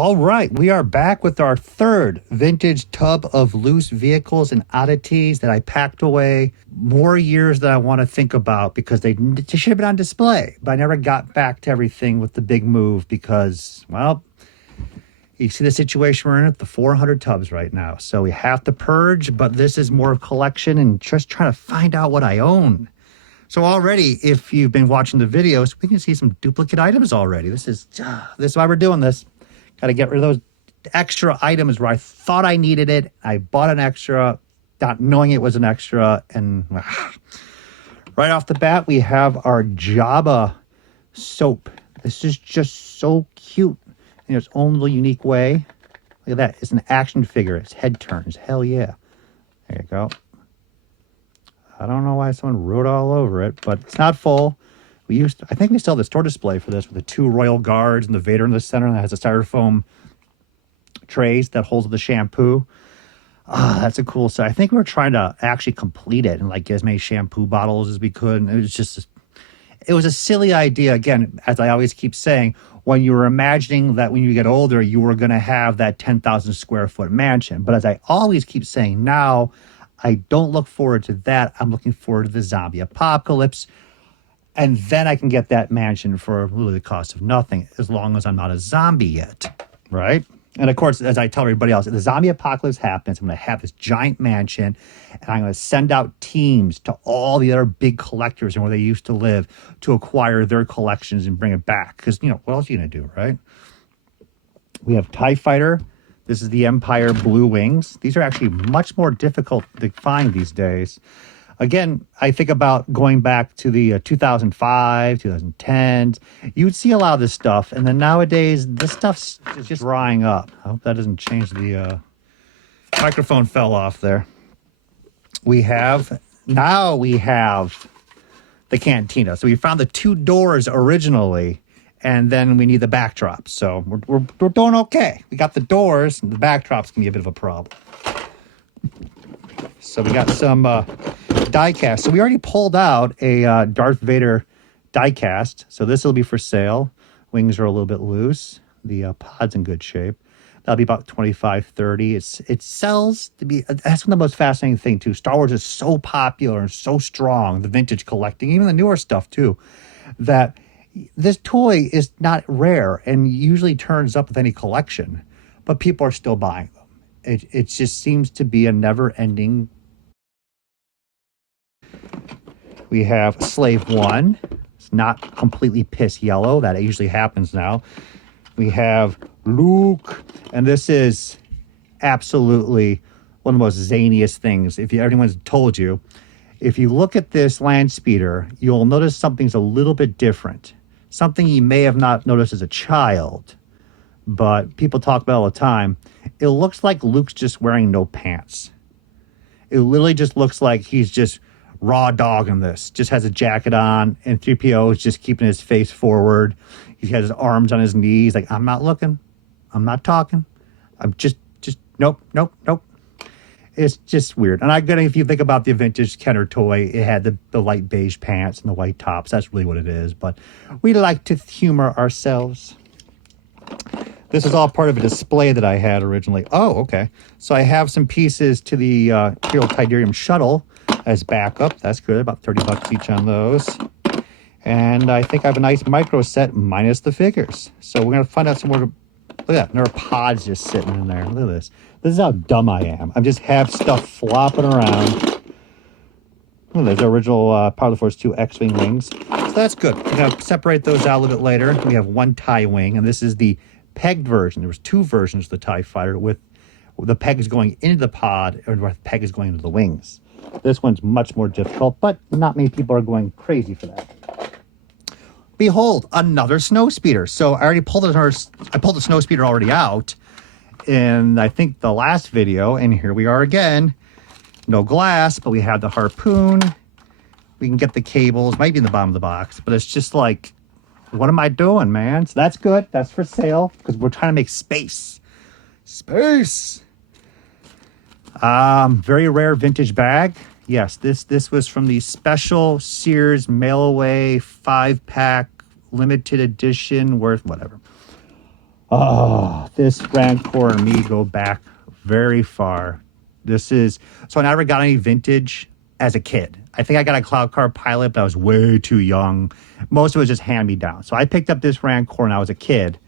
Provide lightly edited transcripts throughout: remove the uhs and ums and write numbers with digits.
All right, we are back with our third vintage tub of loose vehicles and oddities that I packed away more years than I want to think about because they should have been on display. But I never got back to everything with the big move because, well, you see the situation we're in with the 400 tubs right now. So we have to purge, but this is more of collection and just trying to find out what I own. So already, if you've been watching the videos, we can see some duplicate items already. This is why we're doing this. Got to get rid of those extra items where I thought I needed it. I bought an extra, not knowing it was an extra. And right off the bat, we have our Jabba soap. This is just so cute in its own little unique way. Look at that. It's an action figure. Its head turns. Hell yeah. There you go. I don't know why someone wrote all over it, but it's not full. I think we still have the store display for this with the 2 royal guards and the Vader in the center, and that has a styrofoam trays that holds the shampoo. That's a cool set. I think we were trying to actually complete it and like get as many shampoo bottles as we could. And it was a silly idea. Again, as I always keep saying, when you were imagining that when you get older, you were going to have that 10,000 square foot mansion. But as I always keep saying now, I don't look forward to that. I'm looking forward to the zombie apocalypse. And then I can get that mansion for really the cost of nothing, as long as I'm not a zombie yet, right? And of course, as I tell everybody else, if the zombie apocalypse happens, I'm going to have this giant mansion, and I'm going to send out teams to all the other big collectors and where they used to live to acquire their collections and bring it back. Because, you know, what else are you going to do, right? We have TIE Fighter. This is the Empire Blue Wings. These are actually much more difficult to find these days. Again, I think about going back to the 2005, 2010s. You would see a lot of this stuff, and then nowadays, this stuff's just drying up. I hope that doesn't change the microphone fell off there. Now we have the Cantina. So we found the 2 doors originally, and then we need the backdrop. So we're doing okay. We got the doors, and the backdrop's gonna be a bit of a problem. So we got some die cast. So we already pulled out a Darth Vader die cast. So this will be for sale. Wings are a little bit loose. The pod's in good shape. That'll be about $25-$30. It sells to be, that's one of the most fascinating thing too. Star Wars is so popular and so strong, the vintage collecting, even the newer stuff too, that this toy is not rare and usually turns up with any collection, but people are still buying them. It just seems to be a never-ending. We have Slave 1. It's not completely piss yellow. That usually happens now. We have Luke. And this is absolutely one of the most zaniest things. If anyone's told you, if you look at this land speeder, you'll notice something's a little bit different. Something you may have not noticed as a child, but people talk about it all the time. It looks like Luke's just wearing no pants. It literally just looks like he's just raw dogging this. Just has a jacket on, and 3PO is just keeping his face forward. He's got his arms on his knees, like, I'm not looking. I'm not talking. I'm just nope. It's just weird. And if you think about the vintage Kenner toy, it had the light beige pants and the white tops. That's really what it is. But we like to humor ourselves. This is all part of a display that I had originally. Oh, okay. So I have some pieces to the Imperial Tidarium shuttle as backup. That's good. About $30 each on those. And I think I have a nice micro set minus the figures. So we're going to find out some more. Look at that. There are pods just sitting in there. Look at this. This is how dumb I am. I just have stuff flopping around. Oh, there's the original Power of the Force 2 X-Wing wings. So that's good. We're going to separate those out a little bit later. We have one TIE wing, and this is the pegged version. There was 2 versions of the TIE Fighter with the pegs going into the pod, or the peg is going into the wings. This one's much more difficult, but not many people are going crazy for that. Behold, another snow speeder. So I already pulled the snow speeder already out in, I think, the last video, and here we are again. No glass, but we have the harpoon. We can get the cables. Might be in the bottom of the box, but it's just like, what am I doing, man? So that's good. That's for sale because we're trying to make space. Space. Very rare vintage bag. Yes, this was from the special Sears mail away 5-pack limited edition worth whatever. Oh, this Rancor and me go back very far. So I never got any vintage as a kid. I think I got a Cloud Car Pilot, but I was way too young. Most of it was just hand-me-down. So I picked up this Rancor when I was a kid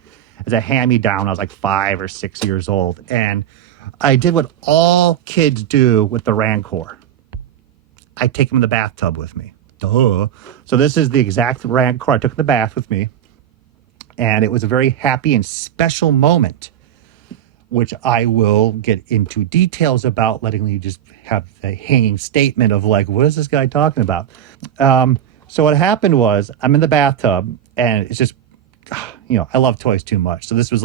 as a hand-me-down. I was like 5 or 6 years old. And I did what all kids do with the Rancor. I take him in the bathtub with me. Duh. So this is the exact Rancor I took in the bath with me. And it was a very happy and special moment, which I will get into details about, letting you just have a hanging statement of like, what is this guy talking about? So what happened was, I'm in the bathtub, and it's just, I love toys too much. So this is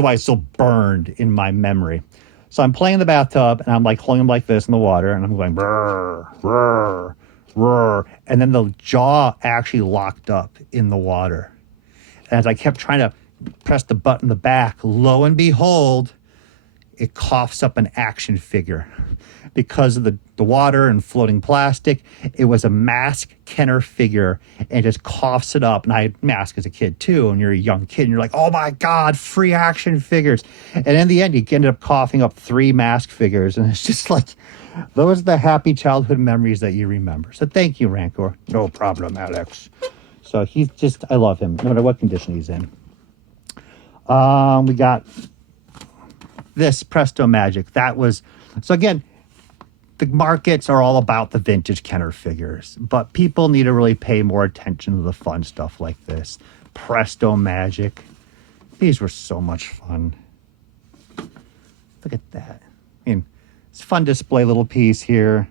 why it's so burned in my memory. So I'm playing in the bathtub, and I'm like holding him like this in the water, and I'm going, brr, brr, brr. And then the jaw actually locked up in the water. And as I kept trying to press the button in the back, lo and behold, it coughs up an action figure. Because of the water and floating plastic, it was a mask Kenner figure, and it just coughs it up. And I had mask as a kid too, and you're a young kid, and you're like, oh my God, free action figures. And in the end, he ended up coughing up 3 mask figures. And it's just like, those are the happy childhood memories that you remember. So thank you, Rancor. No problem, Alex. So he's just, I love him, no matter what condition he's in. We got this Presto Magic. So again, the markets are all about the vintage Kenner figures, but people need to really pay more attention to the fun stuff like this. Presto Magic. These were so much fun. Look at that. I mean, it's a fun display little piece here.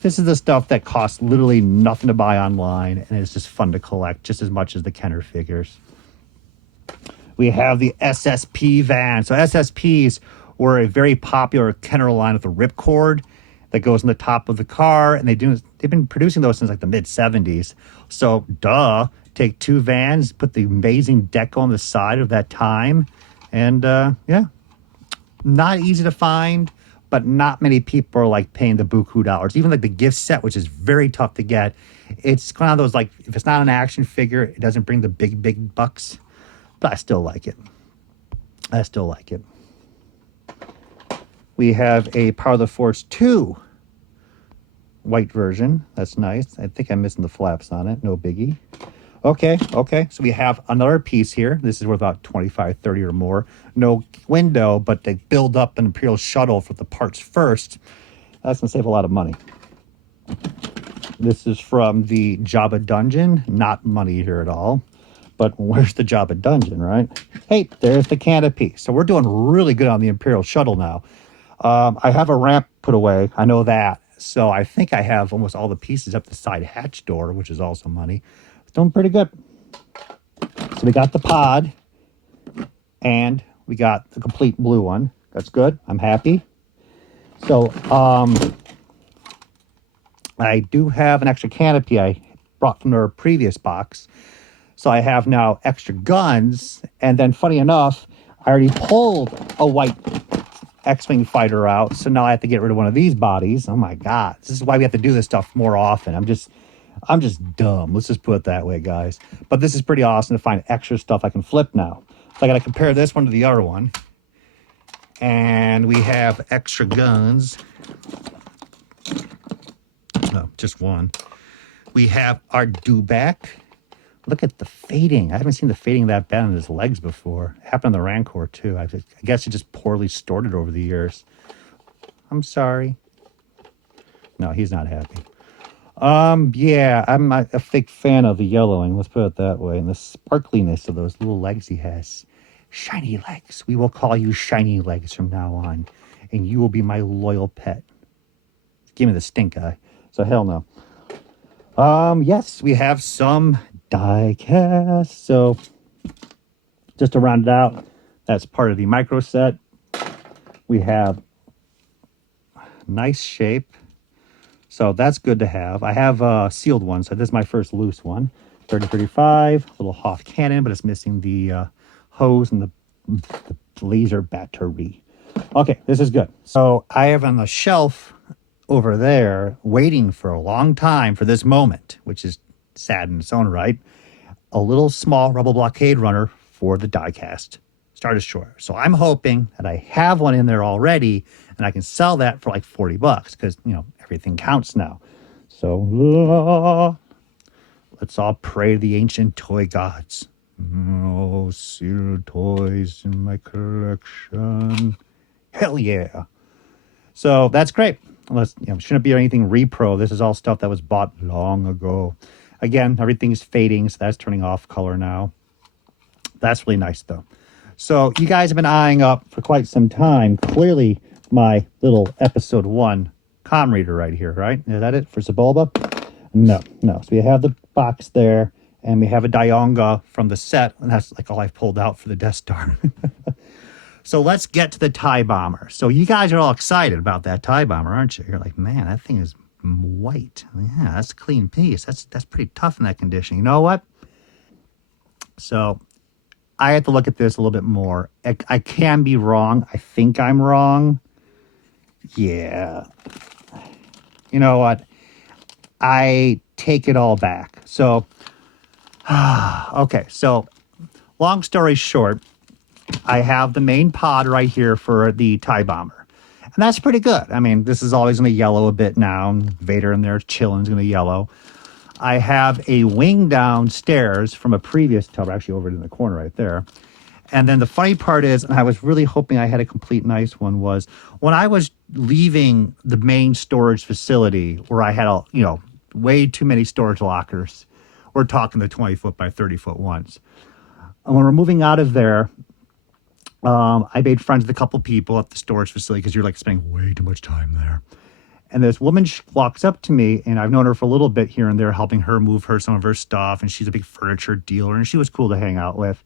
This is the stuff that costs literally nothing to buy online, and it's just fun to collect just as much as the Kenner figures. We have the SSP van. So SSPs were a very popular Kenner line with a ripcord that goes in the top of the car, and they've been producing those since like the mid-70s. So take 2 vans, put the amazing deck on the side of that time, and not easy to find, but not many people are like paying the buku dollars. Even like the gift set, which is very tough to get. It's kind of those, like, if it's not an action figure, it doesn't bring the big bucks. But I still like it. We have a Power of the Force 2 white version. That's nice. I think I'm missing the flaps on it. No biggie. Okay. So we have another piece here. This is worth about 25, 30 or more. No window, but they build up an Imperial shuttle for the parts first. That's going to save a lot of money. This is from the Jabba dungeon. Not money here at all. But where's the Jabba dungeon, right? Hey, there's the canopy. So we're doing really good on the Imperial shuttle now. I have a ramp put away. I know that. So I think I have almost all the pieces up the side hatch door, which is also money. Doing pretty good. So we got the pod, and we got the complete blue one. That's good. I'm happy. So I do have an extra canopy I brought from our previous box. So I have now extra guns. And then funny enough, I already pulled a white X-Wing fighter out. So now I have to get rid of one of these bodies. Oh my God. This is why we have to do this stuff more often. I'm just dumb. Let's just put it that way, guys. But this is pretty awesome to find extra stuff I can flip now. So I got to compare this one to the other one. And we have extra guns. No, just one. We have our dewback. Look at the fading. I haven't seen the fading that bad on his legs before. It happened on the Rancor too. I guess it just poorly stored it over the years. I'm sorry. No, he's not happy. Yeah, I'm a big fan of the yellowing. Let's put it that way. And the sparkliness of those little legs he has. Shiny legs. We will call you Shiny Legs from now on. And you will be my loyal pet. Give me the stink eye. So hell no. Yes, we have some die cast. So just to round it out, that's part of the micro set. We have nice shape. So that's good to have. I have a sealed one, so this is my first loose one. 3035, little Hoth cannon, but it's missing the hose and the laser battery. Okay, this is good. So I have on the shelf over there, waiting for a long time for this moment, which is sad in its own right, a little small Rebel Blockade Runner for the die-cast Star Destroyer. So I'm hoping that I have one in there already and I can sell that for like $40 because, you know, everything counts now. So let's all pray to the ancient toy gods. Oh, sealed toys in my collection. Hell yeah. So that's great. Unless, you know, shouldn't be anything repro. This is all stuff that was bought long ago. Again, everything's fading, so that's turning off color now. That's really nice, though. So you guys have been eyeing up for quite some time. Clearly, my little episode 1 comm reader right here, right? Is that it for Sebulba? No. So we have the box there, and we have a Dialga from the set, and that's like all I've pulled out for the Death Star. So let's get to the TIE Bomber. So you guys are all excited about that TIE Bomber, aren't you? You're like, man, that thing is white. Yeah, that's a clean piece. That's pretty tough in that condition. You know what? So I have to look at this a little bit more. I can be wrong. I think I'm wrong. Yeah. You know what? I take it all back. So, okay. So long story short, I have the main pod right here for the TIE Bomber. And that's pretty good. I mean, this is always going to yellow a bit now. Vader in there chilling is going to yellow. I have a wing downstairs from a previous tub, actually over in the corner right there. And then the funny part is, and I was really hoping I had a complete nice one, was when I was leaving the main storage facility where I had, way too many storage lockers. We're talking the 20-foot by 30-foot ones. And when we're moving out of there, I made friends with a couple people at the storage facility because you're like spending way too much time there. And this woman walks up to me, and I've known her for a little bit here and there, helping her move some of her stuff. And she's a big furniture dealer, and she was cool to hang out with.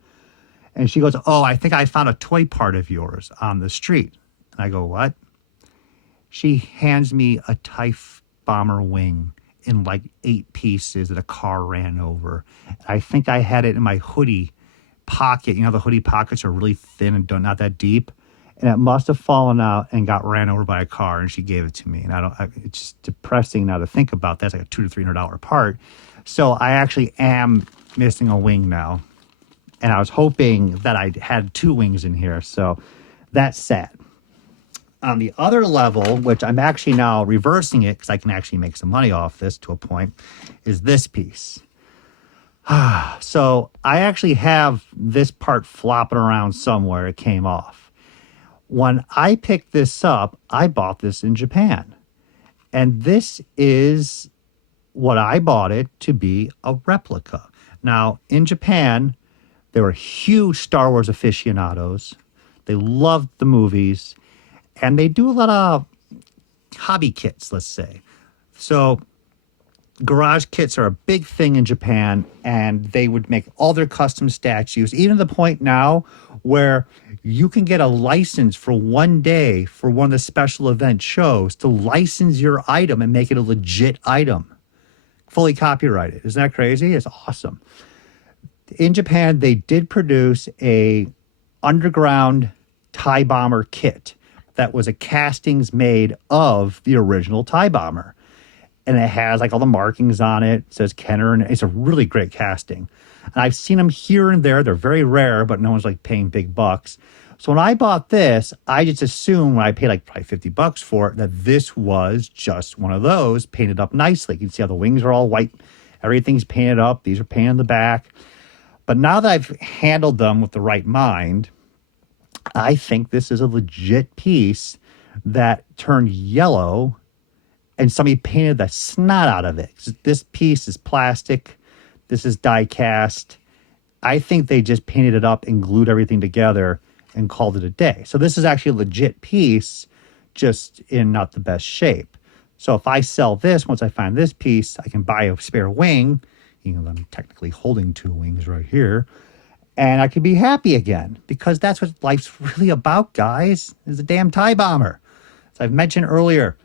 And she goes, "Oh, I think I found a toy part of yours on the street." And I go, "What?" She hands me a TIE Bomber wing in like 8 pieces that a car ran over. I think I had it in my hoodie pocket. You know, the hoodie pockets are really thin and not that deep. And it must have fallen out and got ran over by a car, and she gave it to me. And it's just depressing now to think about. That's like a $200 to $300 part. So I actually am missing a wing now. And I was hoping that I had 2 wings in here. So that's sad. On the other level, which I'm actually now reversing it because I can actually make some money off this to a point, is this piece. So I actually have this part flopping around somewhere. It came off. When I picked this up, I bought this in Japan. And this is what I bought it to be, a replica. Now, in Japan, they were huge Star Wars aficionados. They loved the movies. And they do a lot of hobby kits, let's say. So garage kits are a big thing in Japan, and they would make all their custom statues, even to the point now where you can get a license for one day for one of the special event shows to license your item and make it a legit item, fully copyrighted. Isn't that crazy? It's awesome. In Japan, they did produce a underground TIE Bomber kit that was a castings made of the original TIE Bomber. And it has like all the markings on it. It says Kenner, and it's a really great casting. And I've seen them here and there. They're very rare, but no one's like paying big bucks. So when I bought this, I just assumed when I paid like probably $50 for it, that this was just one of those painted up nicely. You can see how the wings are all white. Everything's painted up. These are painted in the back. But now that I've handled them with the right mind, I think this is a legit piece that turned yellow and somebody painted the snot out of it. This piece is plastic. This is die cast. I think they just painted it up and glued everything together and called it a day. So this is actually a legit piece, just in not the best shape. So if I sell this, once I find this piece, I can buy a spare wing. Even though I'm technically holding 2 wings right here. And I could be happy again, because that's what life's really about, guys, is a damn TIE Bomber. As I've mentioned earlier,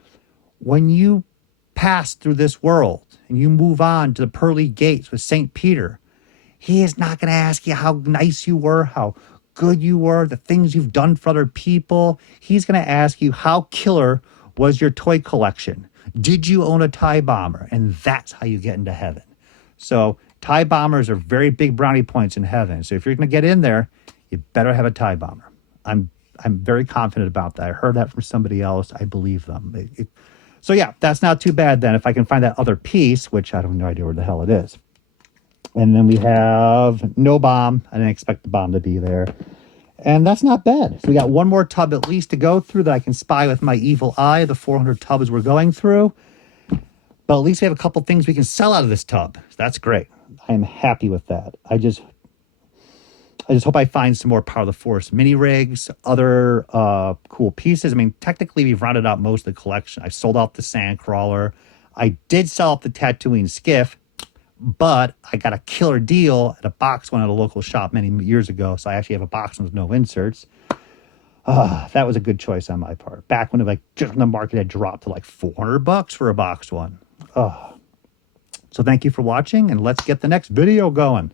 when you pass through this world and you move on to the pearly gates with St. Peter, he is not going to ask you how nice you were, how good you were, the things you've done for other people. He's going to ask you, how killer was your toy collection? Did you own a TIE Bomber? And that's how you get into heaven. So tie bombers are very big brownie points in heaven. So if you're going to get in there, you better have a tie bomber. I'm very confident about that. I heard that from somebody else. I believe them. So yeah, that's not too bad then. If I can find that other piece, which I have no idea where the hell it is. And then we have no bomb. I didn't expect the bomb to be there. And that's not bad. So we got one more tub at least to go through that I can spy with my evil eye, the 400 tubs we're going through. But at least we have a couple things we can sell out of this tub. That's great. I am happy with that. I just hope I find some more Power of the Force mini rigs, other cool pieces. I mean, technically we've rounded out most of the collection. I sold off the Sandcrawler. I did sell off the Tatooine Skiff, but I got a killer deal at a box one at a local shop many years ago. So I actually have a box one with no inserts. That was a good choice on my part. Back when it like just when the market had dropped to like $400 for a box one. So thank you for watching, and let's get the next video going.